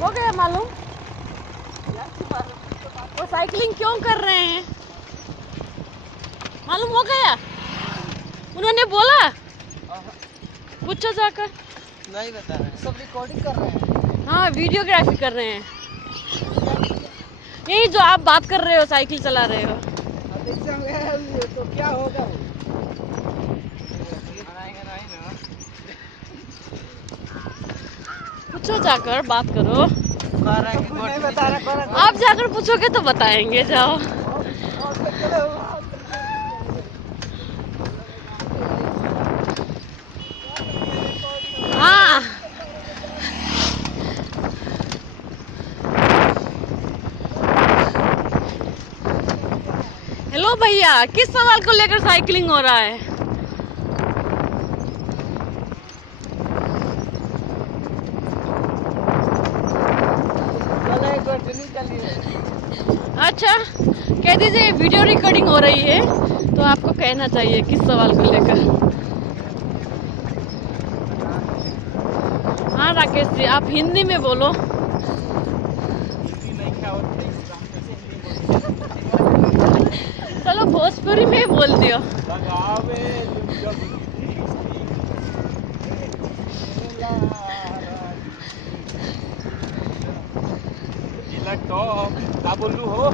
हो गया मालूम? वो साइकिलिंग क्यों कर रहे हैं मालूम हो गया? उन्होंने बोला? पूछो जाकर। नहीं बता रहे हैं, सब रिकॉर्डिंग कर रहे हैं। हाँ, वीडियोग्राफी कर रहे हैं। यही जो आप बात कर रहे हो, साइकिल चला रहे हो। तो क्या होगा? पूछो जाकर, बात करो। नहीं बता रहा। आप जाकर पूछोगे तो बताएंगे, जाओ। हाँ, हेलो भैया, किस सवाल को लेकर साइकिलिंग हो रहा है? अच्छा, कह दीजिए वीडियो रिकॉर्डिंग हो रही है, तो आपको कहना चाहिए किस सवाल को लेकर। हाँ राकेश जी, आप हिंदी में बोलो। चलो भोजपुरी में ही बोल दियो। क्या बोलू हो?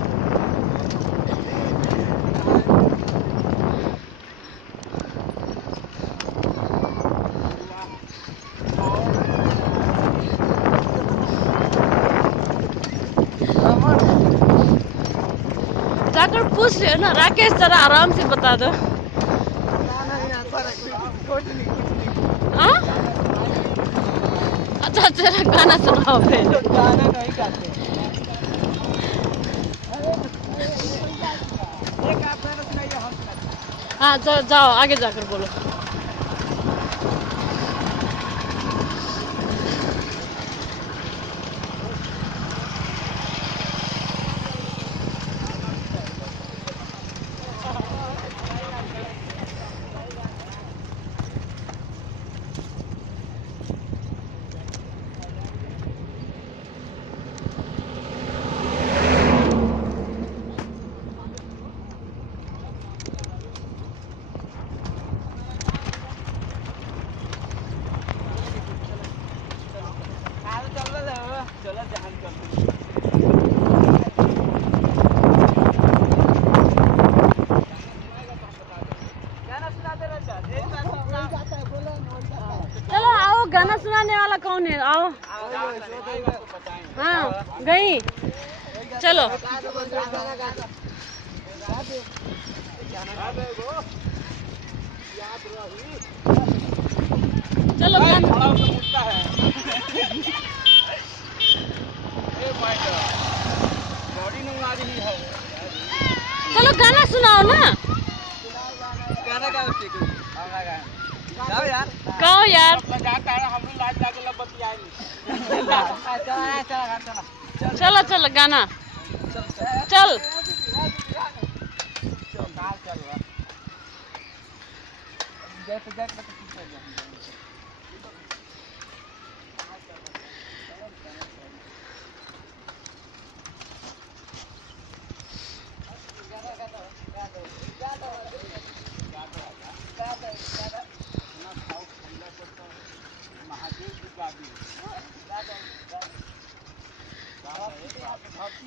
जाकर पूछ लियो ना राकेश, जरा आराम से बता दो। हाँ? अच्छा चलो गाना सुनाओ पहले। गाना नहीं गाते। एक आप गाना सुनाइए, हम सुनाते हैं। हाँ जाओ आगे जाकर बोलो। चलो जहां चलो आओ, गाना सुनाने वाला कौन है? आओ। हाँ गई, चलो। चलो चलो गाना सुनाओ ना। गाना गाओ, गाओ यार। कहो यार। चलो चलो गाना चल।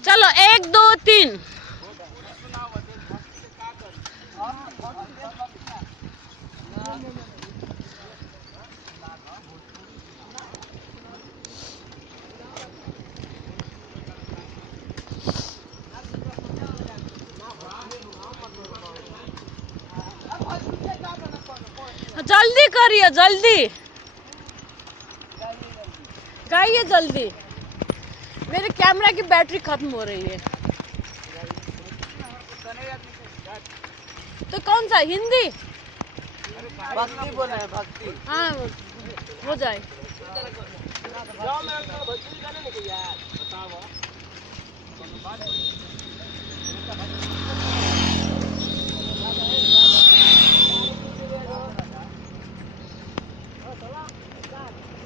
चलो 1 2 3। जल्दी करिए, जल्दी गाइए जल्दी। मेरे कैमरा की बैटरी खत्म हो रही है। तो कौन सा? हिंदी? भक्ति बोल रहे हैं, भक्ति। हाँ हो जाए।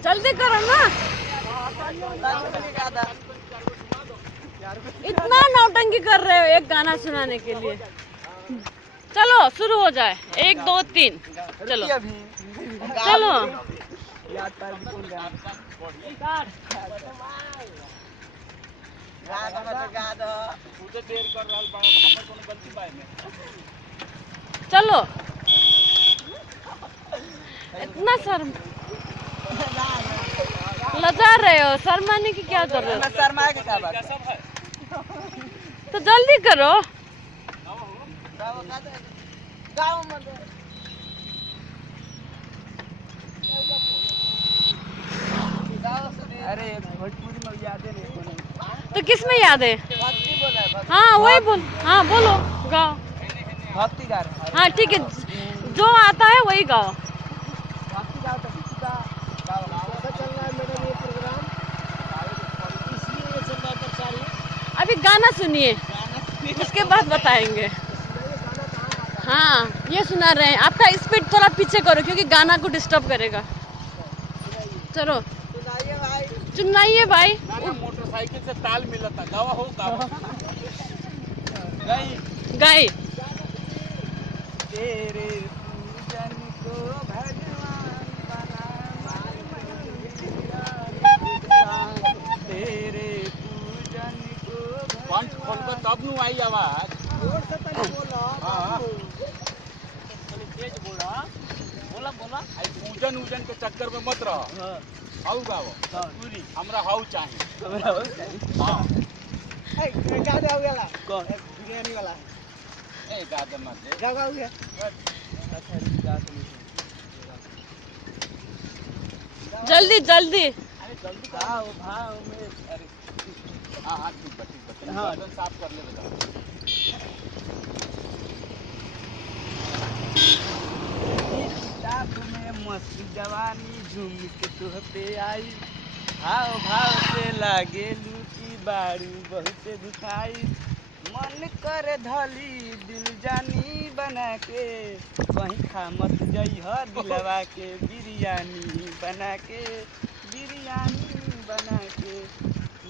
जल्दी करो ना। इतना नौटंकी कर रहे हो एक गाना सुनाने के लिए। चलो शुरू हो जाए, 1 2 3 चलो चलो। चलो इतना शर्म लजा रहे हो, शर्माने की क्या जरूरत है? शर्मा के क्या बात है? तो जल्दी करो। अरे भोजपुरी में यादें नहीं। तो किस में याद है? भक्ति बोला है, भक्ति। हाँ वही बोल, हाँ बोलो गाओ। भक्ति गा रहा है। हाँ ठीक है, जो आता है वही गाओ। भक्ति गाओ तो किसी का कैसा चल रहा है मैडम ये प्रोग्राम? इसलिए ये चल रहा है प्रचार। अभी गाना सुनिए, उसके बाद बताएंगे। हाँ ये सुना रहे हैं। आपका स्पीड थोड़ा पीछे करो क्योंकि गाना को डिस्टर्ब करेगा। चलो सुनाइए भाई। सुनाइए भाई। मोटरसाइकिल से ताल मिला था, गावा हो गावा। गाई तेरे पूजन को भगवान बना, तेरे पूजन को पंच खोलकर तब नु आई आवाज। जोर से तक बोलो। हाँ। तेज बोला बोला। आई पूजन उजन के चक्कर में मत रहो। हाउ गावो पूरी हमरा हाउ चाहिए। हाँ गा दे वाला कौन बिरयानी वाला ए गादे मत दे। गा गया। अच्छा गा तो जल्दी जल्दी। अरे जल्दी भाव भाव में। अरे हाँ ठीक है। हाँ। बर्तन साफ कर ले बेटा। किताब में मस्त जवानी झूम के तुह पे आई, भाव भाव से लागे लूटी बारू बहुत दुखाई, मन कर धली दिल जानी बना के, कहीं खा मत जइह दिलवा के बिरयानी बना के, बिरयानी बना के,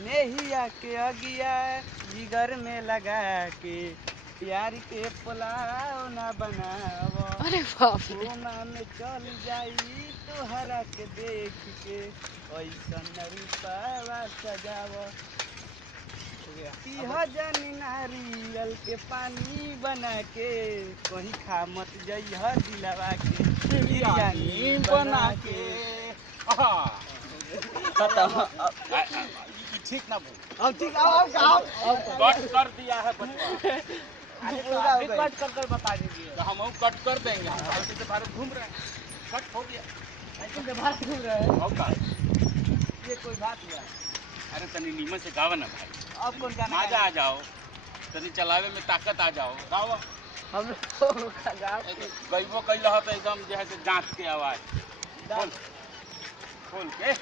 नेहिया के अगिया जिगर में लगा के, प्यार के पुलाव ना बनाव, अरे बाप रे। घूमा में चल जाई तोहरा के देख के, ऐसन रूपावा सजाव, जनी नारियल के पानी बना के, कहीं खा मत जइह दिलवा के बिरयानी बना के। खत्म। ठीक ना बोल। अब ठीक आओ गाओ। कट कर दिया है बच्चा। कट कर कर बता दीजिए। तो हम कट कर देंगे। हम साइकिल से भारत घूम रहे हैं, कट हो गया। साइकिल से बाहर घूम रहे हैं। और का ये कोई बात नहीं है। अरे तनी नीमन से गावा ना भाई। अब कौन गाना मजा आ जाओ, तनी चलावे में ताकत आ जाओ। गावा हम लोग का गाओ। गईबो कैल हो तो एकदम जो है से जांच के आवाज खोल खोल के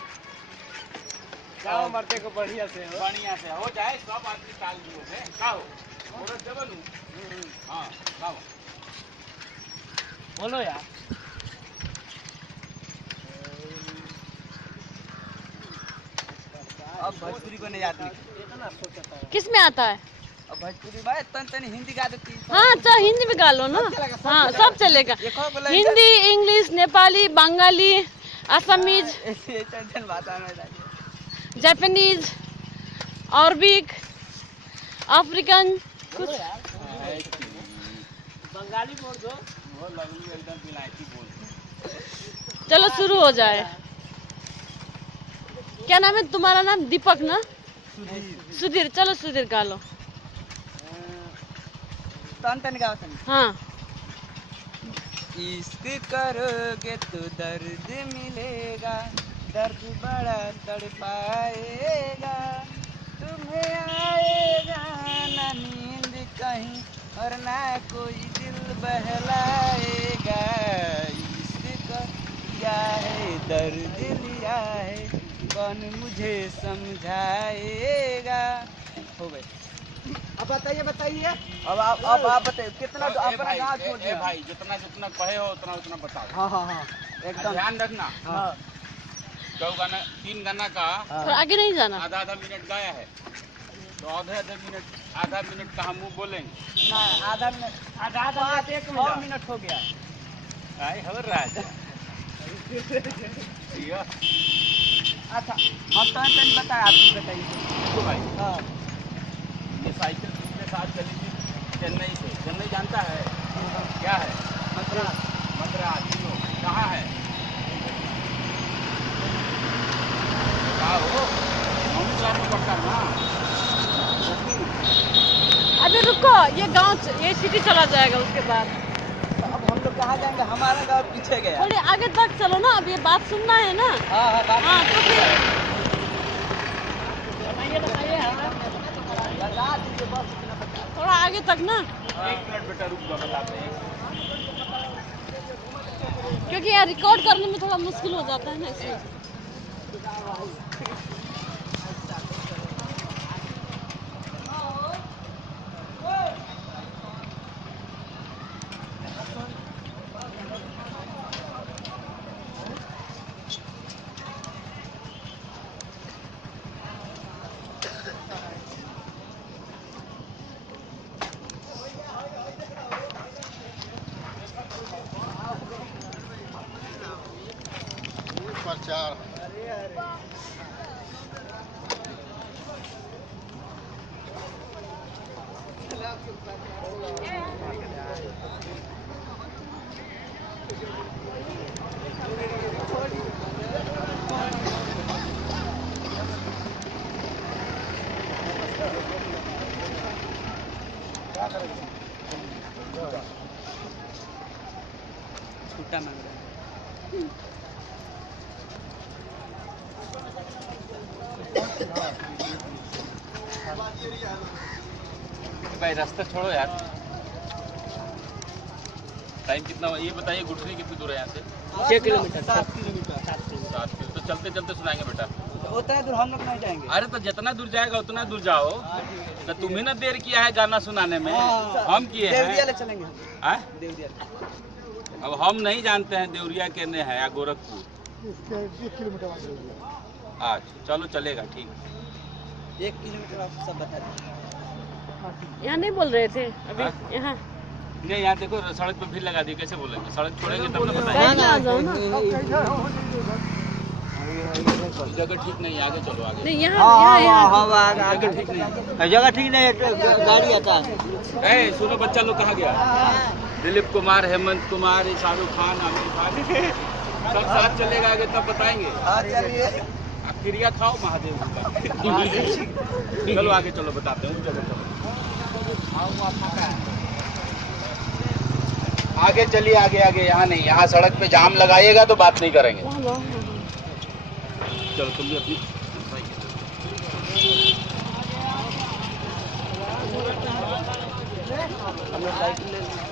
गाओ मरते को बढ़िया से हो। बढ़िया से हो जाए। सब आदमी ताल दियो है का हो बोलो देवनु। हां गाओ बोलो यार। अब भोजपुरी को नहीं याद नहीं। इतना सोचता है। किस में आता है? अब भोजपुरी भाई तन तन हिंदी गा देती। हाँ अच्छा हिंदी में गा लो ना। हाँ सब चलेगा, Hindi, English, Nepali, Bengali, Assamese, tension बात आने लगी। जापानीज, अरबिक, अफ्रीकन कुछ। बंगाली बोल दो। वो लगलू एकदम विलायती बोल। चलो शुरू हो जाए। क्या नाम है तुम्हारा? नाम दीपक ना? सुधीर। चलो सुधीर गा लो। तन तन गाओ तन। हाँ इश्क करोगे तो दर्द मिलेगा, दर्द बड़ा तड़पाएगा, तुम्हें आएगा ना नींद कहीं और ना कोई दिल बहलाएगा, इश्क किया है दर्द लिया है कौन मुझे समझाएगा। हो गए। अब बताइए बताइए। अब आप बताइए कितना अपना गाँव छोड़ दिया। भाई जितना जितना कहे हो उतना उतना बताओ। हाँ हाँ हाँ एकदम ध्यान रखना। हाँ दो गाना 3 गाना का थोड़ा आगे नहीं जाना। आधा आधा मिनट गाया है, तो आधा मिनट का हम मुँह बोलेंगे ना आधा मिनट 1 मिनट हो गया। आई हो राजा ये अच्छा हम तो बताया, आप बताइए। तो भाई हाँ ये साइकिल पिछले साल चली थी चेन्नई से। चेन्नई जानता है क्या है? मद्रास। मद्रास कहाँ है? कहाँ हो? 9वीं क्लास में पढ़ता है ना। अभी रुको, ये गांव, ये सिटी चला जाएगा उसके बाद। तो अब हम लोग कहाँ जाएंगे? हमारा गाँव पीछे गया। थोड़ी आगे तक चलो ना, अब ये बात सुनना है ना। हाँ हाँ तो फिर लगा दीजिए बस इतना बता। थोड़ा आगे तक ना, 1 मिनट बेटा रुक जाओ, बताते हैं। क्योंकि यार रिकॉर्ड करने में थोड़ा मुश्किल हो जाता है ना, इसलिए। प्रचार छुट्टा मांग रहे हैं। भाई रास्ता छोड़ो यार। टाइम कितना हुआ ये बताइए। गुठनी कितनी दूर है यहाँ से? 6 किलोमीटर। 7 7 किलो। तो चलते चलते सुनाएंगे बेटा। उतना दूर हम लोग नहीं जाएंगे। अरे तो जितना दूर जाएगा उतना दूर जाओ। तो तुम्हें ना देर किया है गाना सुनाने में, हम किए देवरिया ले हैं। चलेंगे हम। हाँ? देवरिया। अब हम नहीं जानते हैं देवरिया कहने है या गोरखपुर। 1 किलोमीटर आज चलो चलेगा ठीक। 1 किलोमीटर आप सब बता दीजिए। यहाँ नहीं बोल रहे थे अभी। हाँ? यहाँ नहीं यहाँ देखो सड़क पे भीड़ लगा दी, कैसे बोलेंगे? सड़क छोड़ेंगे तब ना बताएंगे। साइड में आ जाओ ना। जगह ठीक नहीं है, आगे चलो आगे। नहीं यहाँ यहाँ जगह ठीक नहीं है। जगह ठीक नहीं है, गाड़ी आता है। ए सुनो बच्चा लोग कहाँ गया? दिलीप कुमार, हेमंत कुमार, शाहरुख खान, आमिर खान सब साथ चलेगा आगे तब बताएंगे। हाँ चलिए। आप क्रिया खाओ महादेव का। चलो आगे चलो बताते हैं उस जगह चलो। आगे चलिए आगे आगे। यहाँ नहीं, यहाँ सड़क पे जाम लगाइएगा तो बात नहीं करेंगे। यहाँ जाओ। चलो तुम भी अपनी हम लोग साइकिल ले लेंगे।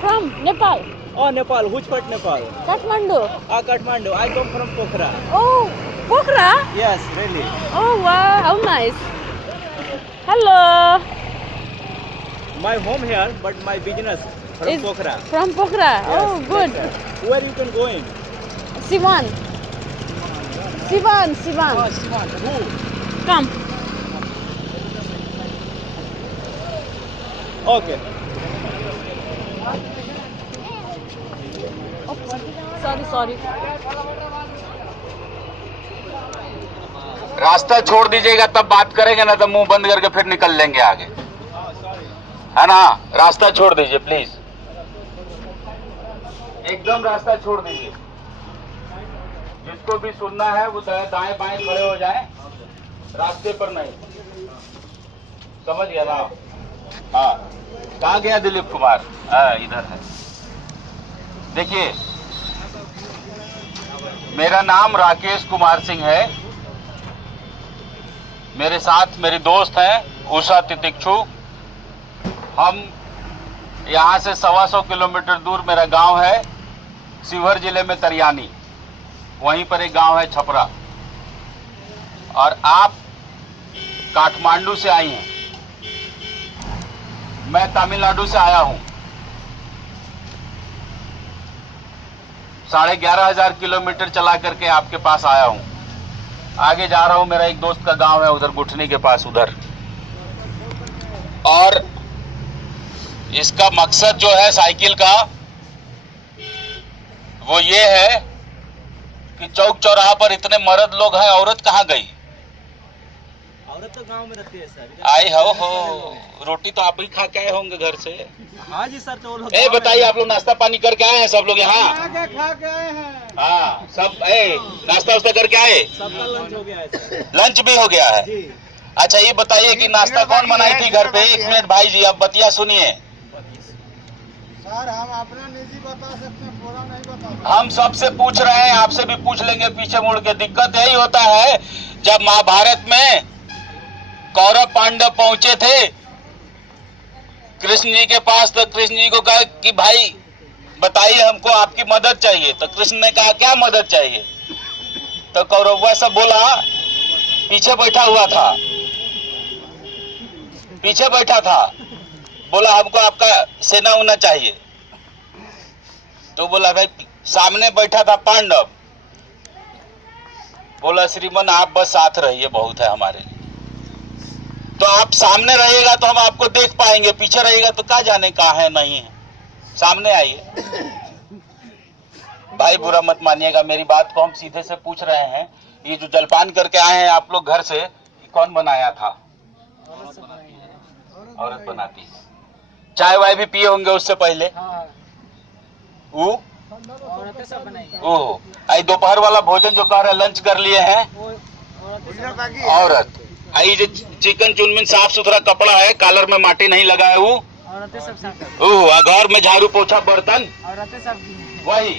From Nepal, Oh, Nepal. Which part Nepal? Kathmandu. Ah, Kathmandu. I come from Pokhara. Oh, Pokhara. Yes, really. Oh wow, how nice. Hello. My home here, but my business from Is Pokhara. From Pokhara. Oh, good. Where you can go in? Sivan. Sivan, Sivan. Sivan. Who? Come. Okay. Sorry. रास्ता छोड़ दीजिएगा तब बात करेंगे, ना तो मुंह बंद करके फिर निकल लेंगे आगे, है ना? रास्ता छोड़ दीजिए प्लीज, एकदम रास्ता छोड़ दीजिए। जिसको भी सुनना है वो दाएं बाएं खड़े हो जाएं, रास्ते पर नहीं। समझ गया ना? हाँ। कहाँ गया दिलीप कुमार? इधर है। देखिए मेरा नाम राकेश कुमार सिंह है। मेरे साथ मेरी दोस्त हैं उषा तितिक्षु। हम यहाँ से 125 किलोमीटर दूर मेरा गांव है, शिवहर जिले में तरियानी, वहीं पर एक गांव है छपरा। और आप काठमांडू से आई हैं, मैं तमिलनाडु से आया हूं। 11,500 किलोमीटर चला करके आपके पास आया हूं। आगे जा रहा हूं, मेरा एक दोस्त का गांव है उधर गुठनी के पास उधर। और इसका मकसद जो है साइकिल का वो ये है कि चौक चौराहा पर इतने मर्द लोग हैं, औरत कहाँ गई? औरत तो गांव में रहती है सर। आई हो, रोटी तो आप ही खा के आए होंगे घर से। हाँ जी सर, तो लोग ए बताइए, आप लोग नाश्ता पानी करके आए हैं सब लोग यहाँ? खा के आए हैं। हाँ सब नाश्ता वास्ता करके आए? सबका लंच हो गया है सर। लंच भी हो गया है जी। अच्छा ये बताइए कि नाश्ता कौन बनाई थी घर पे? 1 मिनट भाई जी, अब बतिया सुनिए। सर हम अपना निजी बता सकते हैं, पूरा नहीं बता सकते। हम सबसे पूछ रहे हैं, आपसे भी पूछ लेंगे पीछे मुड़ के। दिक्कत यही होता है, जब महाभारत में कौरव पांडव पहुंचे थे कृष्ण जी के पास, तो कृष्ण जी को कहा कि भाई बताइए हमको आपकी मदद चाहिए। तो कृष्ण ने कहा क्या मदद चाहिए? तो कौरव सब बोला, पीछे बैठा हुआ था, पीछे बैठा था, बोला हमको आपका सेना होना चाहिए। तो बोला भाई सामने बैठा था पांडव, बोला श्रीमन आप बस साथ रहिए, बहुत है हमारे लिए। तो आप सामने रहिएगा तो हम आपको देख पाएंगे, पीछे रहिएगा तो क्या जाने कहाँ है नहीं है। सामने आइए भाई, बुरा मत मानिएगा मेरी बात को, हम सीधे से पूछ रहे हैं। ये जो जलपान करके आए हैं आप लोग घर से, कौन बनाया था? औरत बनाती है। चाय वाय भी पिए होंगे उससे पहले? ओह, आई दोपहर वाला भोजन जो कर रहे लंच कर लिए हैं? औरत। आई जो चिकन चुनमिन साफ सुथरा कपड़ा है, कॉलर में माटी नहीं लगा है वो? ओह, घर में झाड़ू पोछा बर्तन वही।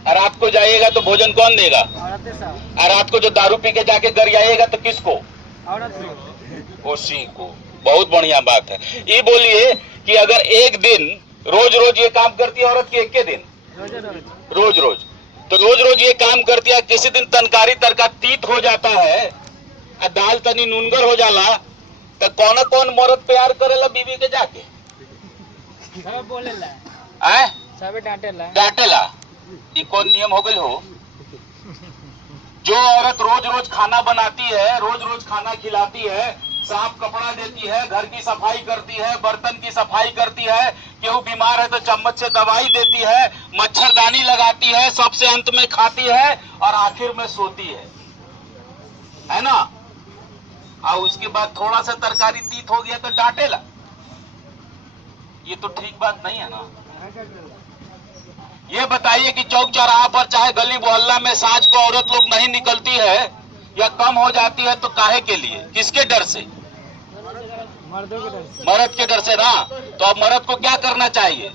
और रात को जाइएगा तो भोजन कौन देगा? और रात को जो दारू पी के जाके घर आइएगा तो किसको? उसी को। बहुत बढ़िया बात है। ये बोलिए कि अगर एक दिन रोज रोज ये काम करती है औरत की, एक के दिन रोज रोज, तो रोज रोज ये काम करती है, किसी दिन तनकारी तरका तीत हो जाता है, दाल तनी नूनगर हो जाला, तो कौन कौन मर्द प्यार करेला बीवी के जाके? सब बोलेला, सब डांटेला। ये कौन नियम हो गई हो? जो औरत रोज रोज खाना बनाती है, रोज रोज खाना खिलाती है, साफ कपड़ा देती है, घर की सफाई करती है, बर्तन की सफाई करती है, केहू बीमार है तो चम्मच से दवाई देती है, मच्छरदानी लगाती है, सबसे अंत में खाती है और आखिर में सोती है ना? और उसके बाद थोड़ा सा तरकारी तीत हो गया तो डांटेला। ये तो ठीक बात नहीं है ना। ये बताइए कि चौक चौराहा पर चाहे गली मोहल्ला में सांझ को औरत लोग नहीं निकलती है या कम हो जाती है, तो काहे के लिए? किसके डर से? मर्द के डर से ना। तो अब मर्द को क्या करना चाहिए?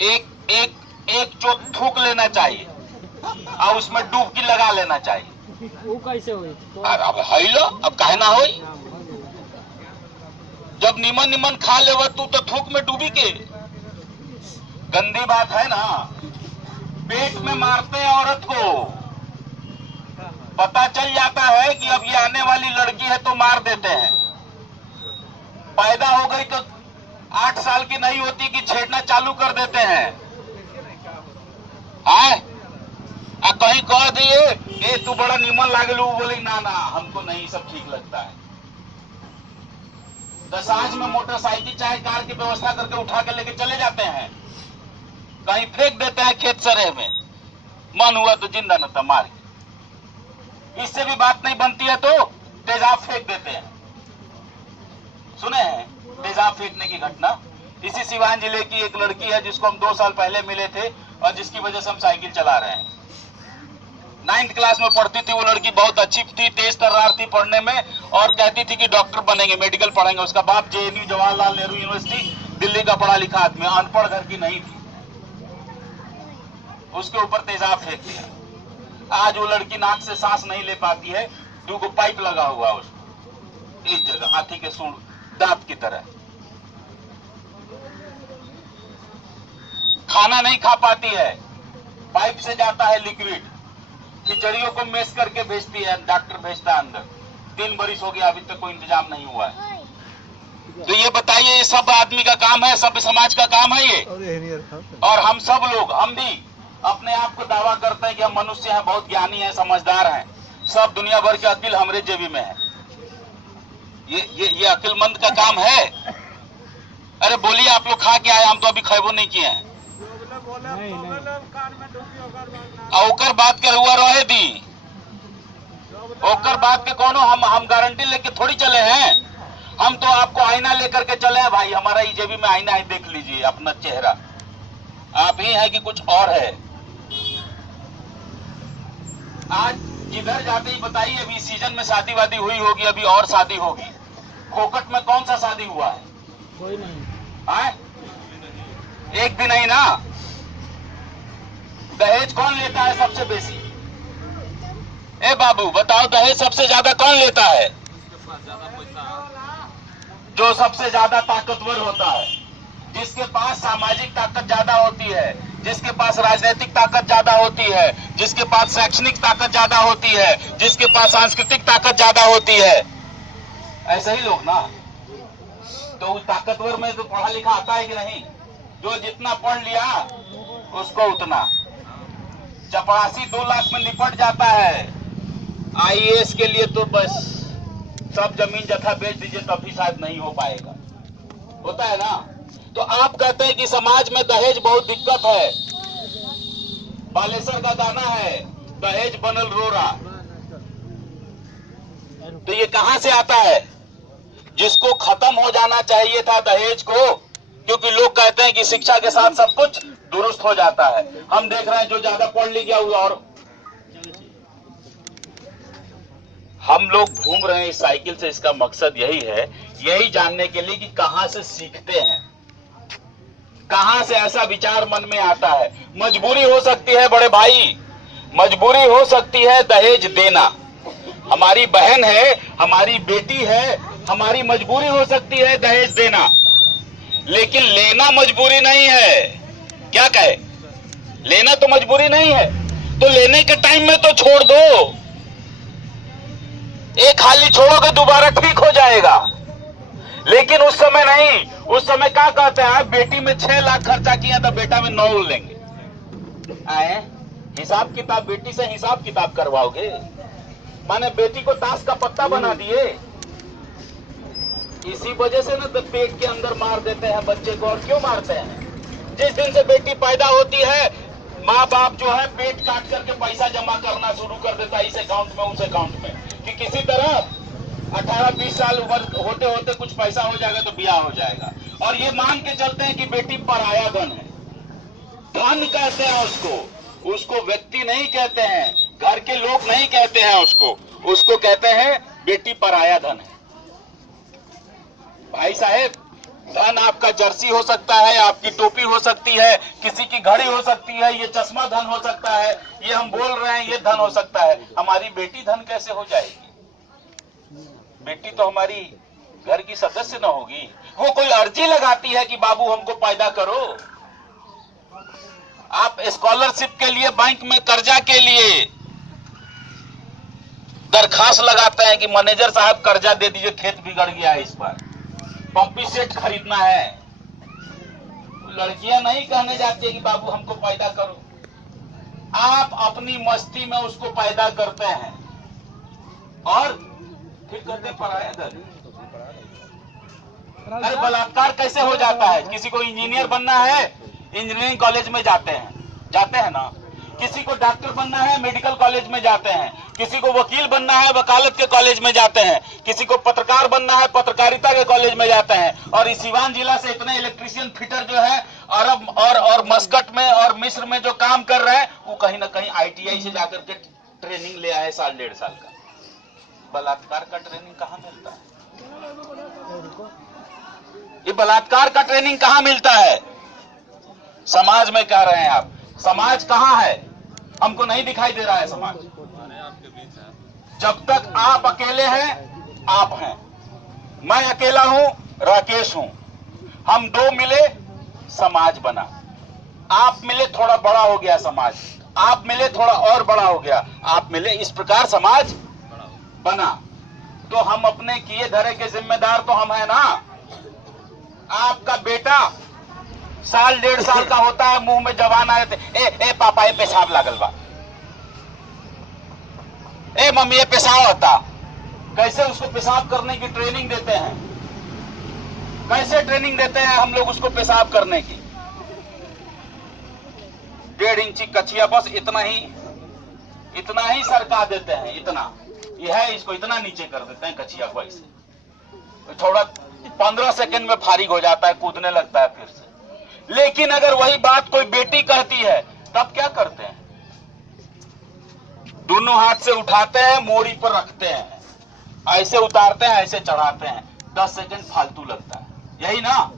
एक चोट थूक लेना चाहिए और उसमें डुबकी लगा लेना चाहिए। वो कैसे हुई? अब हैलो, अब काहे ना होई? जब निमन निमन खा लेवा तू तो थूक में डूबी के? गंदी बात है ना। पेट में मारते हैं औरत को, पता चल जाता है कि अब ये आने वाली लड़की है तो मार देते हैं। पैदा हो गई तो 8 साल की नहीं होती कि छेड़ना चालू कर देते हैं। कहीं कह दिए ए तू बड़ा निमन लागलू, बोली ना ना हमको नहीं सब ठीक लगता है। तो सांझ में मोटरसाइकिल चाहे कार की व्यवस्था करके उठा के लेके चले जाते हैं, कहीं फेंक देते हैं खेत सरेह में, मन हुआ तो जिंदा न तो मार के। इससे भी बात नहीं बनती है तो तेजाब फेंक देते हैं। सुने हैं तेजाब फेंकने की घटना? इसी सिवान जिले की एक लड़की है जिसको हम 2 साल पहले मिले थे और जिसकी वजह से हम साइकिल चला रहे हैं। 9th क्लास में पढ़ती थी वो लड़की, बहुत अच्छी थी, तेज तर्रार थी पढ़ने में और कहती थी कि डॉक्टर बनेंगे, मेडिकल पढ़ेंगे। उसका बाप JNU जवाहरलाल नेहरू यूनिवर्सिटी दिल्ली का पढ़ा लिखा आदमी, अनपढ़ घर की नहीं थी। उसके ऊपर तेजाब फेंक दिया। आज वो लड़की नाक से सांस नहीं ले पाती है, 2 पाइप लगा हुआ उसको इस जगह, हाथी के सूंड दांत की तरह। खाना नहीं खा पाती है, पाइप से जाता है लिक्विड, खिचड़ियों को मेस करके भेजती है, डॉक्टर भेजता है अंदर। 3 बरिस हो गया, अभी तक कोई इंतजाम नहीं हुआ है। तो ये बताइए, ये सब आदमी का काम है, सब समाज का काम है ये? और हम सब लोग, हम भी अपने आप को दावा करते हैं कि हम मनुष्य हैं, बहुत ज्ञानी हैं, समझदार हैं, सब दुनिया भर के अकिल हमरे जेबी में है। ये अकिलमंद का काम है? अरे बोलिए, आप लोग खा के आए, हम तो अभी खैबो नहीं किए हैं। ओकर बात के हुआ रहे दी, ओकर बात के कोनो हम गारंटी लेके थोड़ी चले हैं। हम तो आपको आईना लेकर के चले हैं भाई, हमारा ई जेबी में आईना है, देख लीजिए अपना चेहरा, आप ही है कि कुछ और है? आज जिधर जाते ही बताइए, अभी सीजन में शादी वादी हुई होगी, अभी और शादी होगी। खोकट में कौन सा शादी हुआ है? कोई नहीं। आए? एक भी नहीं ना। दहेज कौन लेता है सबसे बेसी? ए बाबू बताओ, दहेज सबसे ज्यादा कौन लेता है? जो सबसे ज्यादा ताकतवर होता है, जिसके पास सामाजिक ताकत ज्यादा होती है, जिसके पास राजनीतिक ताकत ज्यादा होती है, जिसके पास शैक्षणिक ताकत ज्यादा होती है, जिसके पास सांस्कृतिक ताकत ज्यादा होती है, ऐसे ही लोग ना। तो उस ताकतवर में तो पढ़ा लिखा आता है कि नहीं? जो जितना पढ़ लिया उसको उतना। चपरासी 2 लाख में निपट जाता है, आईएएस के लिए तो बस सब जमीन जथा बेच दीजिए, तब भी शायद नहीं हो पाएगा। होता है ना? तो आप कहते हैं कि समाज में दहेज बहुत दिक्कत है। बालेश्वर का गाना है, दहेज बनल रोरा। तो ये कहां से आता है? जिसको खत्म हो जाना चाहिए था दहेज को, क्योंकि लोग कहते हैं कि शिक्षा के साथ सब कुछ दुरुस्त हो जाता है। हम देख रहे हैं जो ज्यादा पढ़ लिख गया हुआ, और हम लोग घूम रहे हैं इस साइकिल से। इसका मकसद यही है, यही जानने के लिए कि कहां से सीखते हैं, कहां से ऐसा विचार मन में आता है। मजबूरी हो सकती है बड़े भाई, मजबूरी हो सकती है दहेज देना। हमारी बहन है, हमारी बेटी है, हमारी मजबूरी हो सकती है दहेज देना, लेकिन लेना मजबूरी नहीं है। क्या कहे? लेना तो मजबूरी नहीं है, तो लेने के टाइम में तो छोड़ दो। एक हाली छोड़ोगे दोबारा ठीक हो जाएगा, लेकिन उस समय नहीं। उस समय क्या कहते हैं, बेटी में 6 लाख खर्चा किया तो बेटा में 9 लेंगे। आए हिसाब किताब, बेटी से हिसाब किताब करवाओगे? माने बेटी को ताश का पत्ता बना दिए। इसी वजह से ना तो पेट के अंदर मार देते हैं बच्चे को। और क्यों मारते हैं? जिस दिन से बेटी पैदा होती है, माँ बाप जो है पेट काट करके पैसा जमा करना शुरू कर देता है, इस अकाउंट में उस अकाउंट में, कि किसी तरह 18-20 साल उम्र होते होते कुछ पैसा हो जाएगा तो ब्याह हो जाएगा। और ये मान के चलते हैं कि बेटी पराया धन है। धन कहते हैं उसको व्यक्ति नहीं कहते हैं, घर के लोग नहीं कहते हैं उसको कहते हैं बेटी पराया धन है। भाई साहेब, धन आपका जर्सी हो सकता है, आपकी टोपी हो सकती है, किसी की घड़ी हो सकती है, ये चश्मा धन हो सकता है, ये हम बोल रहे हैं ये धन हो सकता है। हमारी बेटी धन कैसे हो जाएगी? बेटी तो हमारी घर की सदस्य न होगी। वो कोई अर्जी लगाती है कि बाबू हमको पैदा करो। आप स्कॉलरशिप के लिए, बैंक में कर्जा के लिए दरखास्त लगाते हैं कि मैनेजर साहब कर्जा दे दीजिए, खेत बिगड़ गया है, इस बार पंपी सेट खरीदना है। लड़कियां नहीं कहने जाती है कि बाबू हमको पैदा करो। आप अपनी मस्ती में उसको पैदा करते हैं और फिर कहते पराया धन। अरे बलात्कार कैसे हो जाता है? किसी को इंजीनियर बनना है, इंजीनियरिंग कॉलेज में जाते हैं ना। किसी को डॉक्टर बनना है, मेडिकल कॉलेज में जाते हैं। किसी को वकील बनना है, वकालत के कॉलेज में जाते हैं। किसी को पत्रकार बनना है, पत्रकारिता के कॉलेज में जाते हैं। और इस सिवान जिला से इतने इलेक्ट्रीशियन फिटर जो है अरब और मस्कट में और मिस्र में जो काम कर रहे हैं, वो कहीं ना कहीं ITI से जाकर के ट्रेनिंग ले आए, 1.5 साल का। बलात्कार का ट्रेनिंग कहाँ मिलता है? ये बलात्कार का ट्रेनिंग कहाँ मिलता है? समाज में कह रहे हैं आप, समाज कहाँ है? हमको नहीं दिखाई दे रहा है समाज। जब तक आप अकेले हैं, आप हैं, मैं अकेला हूं, राकेश हूं, हम 2 मिले, समाज बना। आप मिले थोड़ा बड़ा हो गया समाज, आप मिले थोड़ा और बड़ा हो गया, आप मिले, इस प्रकार समाज बना। तो हम अपने किए धरे के जिम्मेदार तो हम है ना। आपका बेटा साल 1.5 साल का होता है, मुंह में जवान आ जाते, ए पापा ये पेशाब लागल बा, ए मम्मी ये पेशाब होता। कैसे उसको पेशाब करने की ट्रेनिंग देते हैं, कैसे ट्रेनिंग देते हैं हम लोग उसको पेशाब करने की। 1.5 इंची कचिया, बस इतना ही सरका देते हैं, इतना यह है, इसको इतना नीचे कर देते हैं कचिया को, ऐसे थोड़ा 15 सेकंड में फारिग हो जाता है, कूदने लगता है फिर से। लेकिन अगर वही बात कोई बेटी कहती है तब क्या करते हैं? दोनों हाथ से उठाते हैं, मोड़ी पर रखते हैं, ऐसे उतारते हैं, ऐसे चढ़ाते हैं, 10 सेकंड फालतू लगता है। यही ना,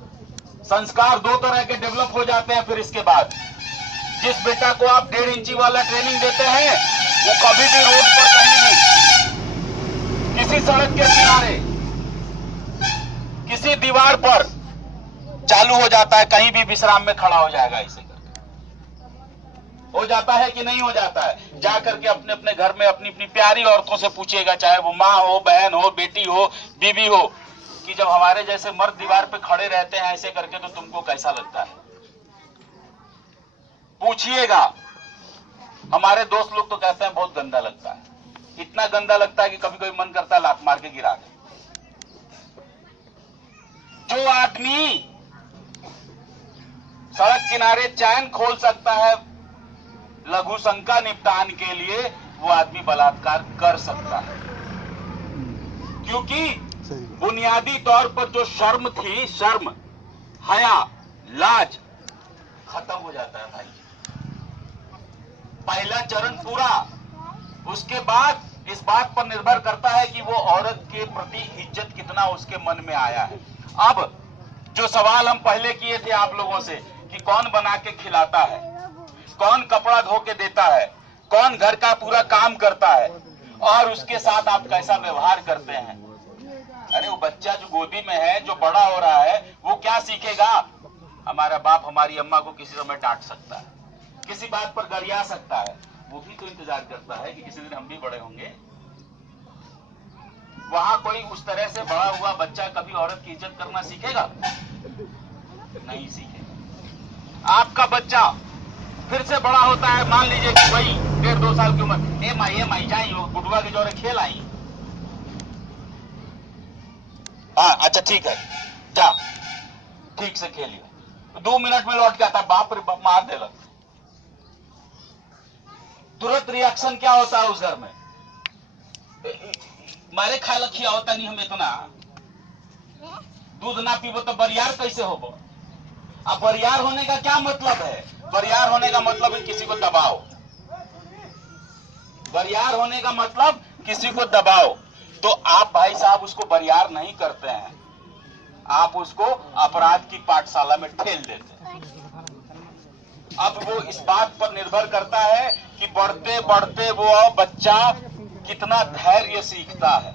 संस्कार 2 तरह के डेवलप हो जाते हैं। फिर इसके बाद जिस बेटा को आप 1.5 इंची वाला ट्रेनिंग देते हैं, वो कभी भी रोड पर कहीं भी, किसी सड़क के किनारे, किसी दीवार पर चालू हो जाता है, कहीं भी विश्राम में खड़ा हो जाएगा, ऐसे करके हो जाता है कि नहीं हो जाता है। जाकर के अपने अपने घर में अपनी अपनी प्यारी औरतों से पूछिएगा, चाहे वो माँ हो, बहन हो, बेटी हो, बीवी हो, कि जब हमारे जैसे मर्द दीवार पे खड़े रहते हैं ऐसे करके, तो तुमको कैसा लगता है? पूछिएगा। हमारे दोस्त लोग तो कहते हैं बहुत गंदा लगता है, इतना गंदा लगता है कि कभी कभी मन करता है लात मार के गिरा दे। जो आदमी सड़क किनारे चैन खोल सकता है लघु शंका निपटान के लिए, वो आदमी बलात्कार कर सकता है। क्योंकि बुनियादी तौर पर जो शर्म थी, शर्म, हया, लाज खत्म हो जाता है भाई। पहला चरण पूरा। उसके बाद इस बात पर निर्भर करता है कि वो औरत के प्रति इज्जत कितना उसके मन में आया है। अब जो सवाल हम पहले किए थे आप लोगों से कि कौन बना के खिलाता है, कौन कपड़ा धो के देता है, कौन घर का पूरा काम करता है, और उसके साथ आप कैसा व्यवहार करते हैं। अरे वो बच्चा जो गोदी में है, जो बड़ा हो रहा है, वो क्या सीखेगा? हमारा बाप हमारी अम्मा को किसी समय डांट सकता है, किसी बात पर गरिया सकता है, वो भी तो इंतजार करता है कि किसी दिन हम भी बड़े होंगे। वहां कोई उस तरह से बड़ा हुआ बच्चा कभी औरत की इज्जत करना सीखेगा? नहीं सीखेगा। आपका बच्चा फिर से बड़ा होता है, मान लीजिए कि वही 1.5-2 साल की उम्र, ए माई जाई गुडुआ के जोरे खेल आई। हाँ अच्छा ठीक है, जा ठीक से खेलिए। 2 मिनट में लौट के आता, बाप रे बाप मार देगा। तुरंत रिएक्शन क्या होता है उस घर में? मारे खाए लखिया होता नहीं, हम इतना दूध ना पीबो तो बरियार कैसे होबो? अब बरियार होने का क्या मतलब है? बरियार होने का मतलब है किसी को दबाओ। बरियार होने का मतलब किसी को दबाओ। तो आप भाई साहब उसको बरियार नहीं करते हैं, आप उसको अपराध की पाठशाला में ठेल देते हैं। अब वो इस बात पर निर्भर करता है कि बढ़ते बढ़ते वो बच्चा कितना धैर्य सीखता है,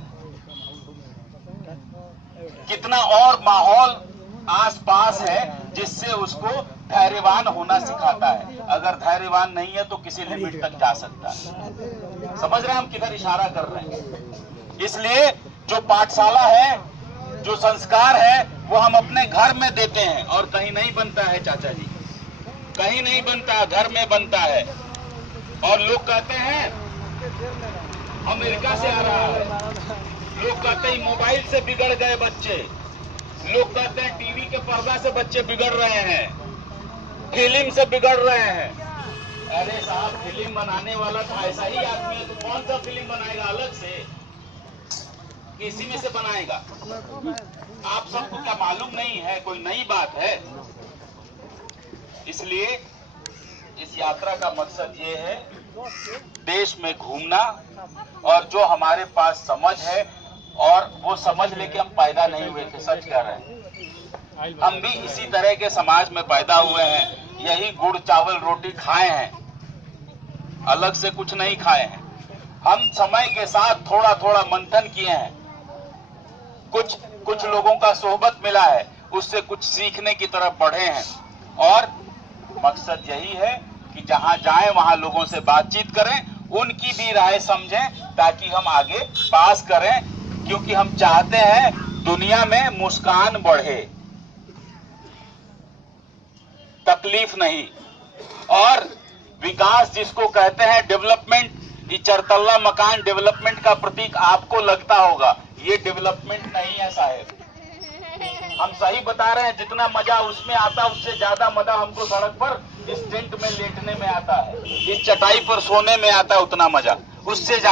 कितना और माहौल आसपास है जिससे उसको धैर्यवान होना सिखाता है। अगर धैर्यवान नहीं है तो किसी लिमिट तक जा सकता है। समझ रहे हैं हम किधर इशारा कर रहे हैं? इसलिए जो पाठशाला है, जो संस्कार है, वो हम अपने घर में देते हैं, और कहीं नहीं बनता है चाचा जी, कहीं नहीं बनता, घर में बनता है। और लोग कहते हैं अमेरिका से आ रहा है, लोग कहते हैं मोबाइल से बिगड़ गए बच्चे, लोग कहते हैं टीवी के पर्दा से बच्चे बिगड़ रहे हैं, फिल्म से बिगड़ रहे हैं। अरे साहब, फिल्म बनाने वाला तो ऐसा ही आदमी है, तो कौन सा फिल्म बनाएगा अलग से, इसी में से बनाएगा? आप सबको क्या मालूम नहीं है? कोई नई बात है? इसलिए इस यात्रा का मकसद ये है, देश में घूमना, और जो हमारे पास समझ है, और वो समझ लेके हम पैदा नहीं हुए थे, सच कह रहे हैं, हम भी इसी तरह के समाज में पैदा हुए हैं, यही गुड़ चावल रोटी खाए हैं, अलग से कुछ नहीं खाए हैं। हम समय के साथ थोड़ा थोड़ा मंथन किए हैं, कुछ लोगों का सोहबत मिला है, उससे कुछ सीखने की तरफ बढ़े हैं, और मकसद यही है कि जहां जाएं वहां लोगों से बातचीत करें, उनकी भी राय समझें ताकि हम आगे पास करें, क्योंकि हम चाहते हैं दुनिया में मुस्कान बढ़े, तकलीफ नहीं। और विकास जिसको कहते हैं डेवलपमेंट, ये चरतल्ला मकान डेवलपमेंट का प्रतीक आपको लगता होगा, ये डेवलपमेंट नहीं है साहब। हम सही बता रहे हैं, जितना मजा उसमें आता उससे ज्यादा मजा हमको सड़क पर इस टेंट में लेटने में आता है, इस चटाई पर सोने में आता है उतना मजा, उससे ज्यादा